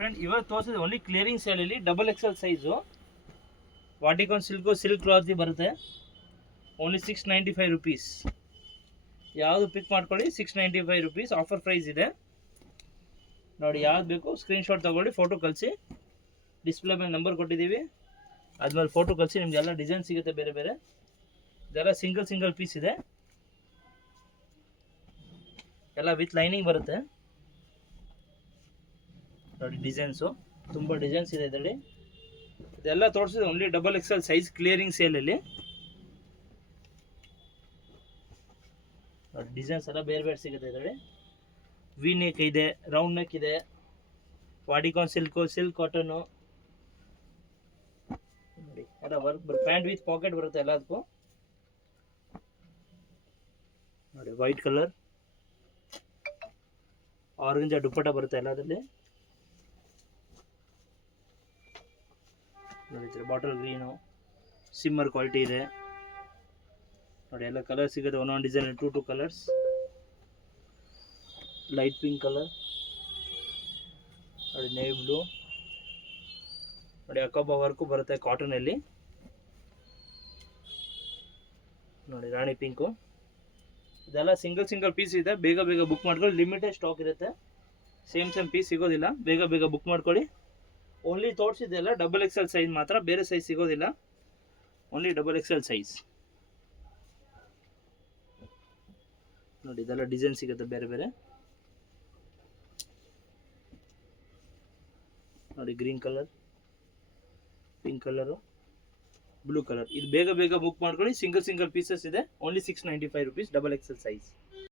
Friend ಇವಾಗ ತೋರಿಸಿದ only clearing ಸೇಲಲ್ಲಿ double XL size Vatican silk cloth ಬರುತ್ತೆ. Only 695 rupees. ಯಾವುದು ಪಿಕ್ ಮಾಡ್ಕೊಳ್ಳಿ, 695 ರುಪೀಸ್ ಆಫರ್ ಪ್ರೈಸ್ ಇದೆ ನೋಡಿ. ಯಾವ್ದು ಬೇಕು ಸ್ಕ್ರೀನ್ಶಾಟ್ ತೊಗೊಳ್ಳಿ, ಫೋಟೋ ಕಳಿಸಿ. ಡಿಸ್ಪ್ಲೇ ಮೇಲೆ ನಂಬರ್ ಕೊಟ್ಟಿದ್ದೀವಿ, ಅದ್ಮೇಲೆ ಫೋಟೋ ಕಳಿಸಿ. ನಿಮಗೆಲ್ಲ ಡಿಸೈನ್ ಸಿಗುತ್ತೆ ಬೇರೆ ಬೇರೆ. ಇದೆಲ್ಲ ಸಿಂಗಲ್ ಪೀಸ್ ಇದೆ, ಎಲ್ಲ ವಿತ್ ಲೈನಿಂಗ್ ಬರುತ್ತೆ ನೋಡಿ. ಡಿಸೈನ್ಸು ತುಂಬ ಡಿಸೈನ್ಸ್ ಇದೆ ಇದರಲ್ಲಿ. ಇದೆಲ್ಲ ತೋರಿಸಿದೆ only double XL size clearing ಸೇಲಲ್ಲಿ. ಡಿಸೈನ್ಸ್ ಎಲ್ಲ ಬೇರೆ ಬೇರೆ ಸಿಗುತ್ತೆ ಇದರಲ್ಲಿ. ವಿ ನೆಕ್ ಇದೆ, ರೌಂಡ್ ನೆಕ್ ಇದೆ, ವಾಟಿಕಾನ್ ಸಿಲ್ಕ್ ಕಾಟನ್ನು ನೋಡಿ. ಎಲ್ಲ ವರ್ಕ್ ಪ್ಯಾಂಟ್ ವಿತ್ ಪಾಕೆಟ್ ಬರುತ್ತೆ ಎಲ್ಲದಕ್ಕೂ ನೋಡಿ. ವೈಟ್ ಕಲರ್ ಆರೆಂಜ್ ದುಪ್ಪಟ್ಟ ಬರುತ್ತೆ ಎಲ್ಲದರಲ್ಲಿ ನೋಡಿ. ಬಾಟಲ್ ಗ್ರೀನು ಸಿಮ್ಮರ್ ಕ್ವಾಲಿಟಿ ಇದೆ ನೋಡಿ. ಎಲ್ಲ ಕಲರ್ ಸಿಗುತ್ತೆ, ಒಂದೊಂದು design, two colours. Light pink colour ನೋಡಿ, ನೇವಿ ಬ್ಲೂ ನೋಡಿ. ಅಕೋಬಾ ವರ್ಕು ಬರುತ್ತೆ ಕಾಟನಲ್ಲಿ ನೋಡಿ. ರಾಣಿ ಪಿಂಕು. ಇದೆಲ್ಲ ಸಿಂಗಲ್ ಪೀಸ್ ಇದೆ. ಬೇಗ ಬುಕ್ ಮಾಡ್ಕೊಳ್ಳಿ, ಲಿಮಿಟೆಡ್ ಸ್ಟಾಕ್ ಇರುತ್ತೆ. ಸೇಮ್ ಪೀಸ್ ಸಿಗೋದಿಲ್ಲ, ಬೇಗ ಬುಕ್ ಮಾಡ್ಕೊಳ್ಳಿ. ಓನ್ಲಿ ತೋರಿಸಿದೆಲ್ಲ ಡಬಲ್ ಎಕ್ಸೆಲ್ ಸೈಜ್ ಮಾತ್ರ, ಬೇರೆ ಸೈಜ್ ಸಿಗೋದಿಲ್ಲ. ಓನ್ಲಿ ಡಬಲ್ ಎಕ್ಸೆಲ್ ಸೈಜ್ ನೋಡಿ. ಇದೆಲ್ಲ ಡಿಸೈನ್ ಸಿಗುತ್ತೆ ಬೇರೆ ಬೇರೆ ನೋಡಿ. Green colour, pink colour, blue colour. ಇದು ಬೇಗ ಬುಕ್ ಮಾಡ್ಕೊಳ್ಳಿ. ಸಿಂಗಲ್ ಪೀಸಸ್ ಇದೆ. Only 695 rupees double XL size.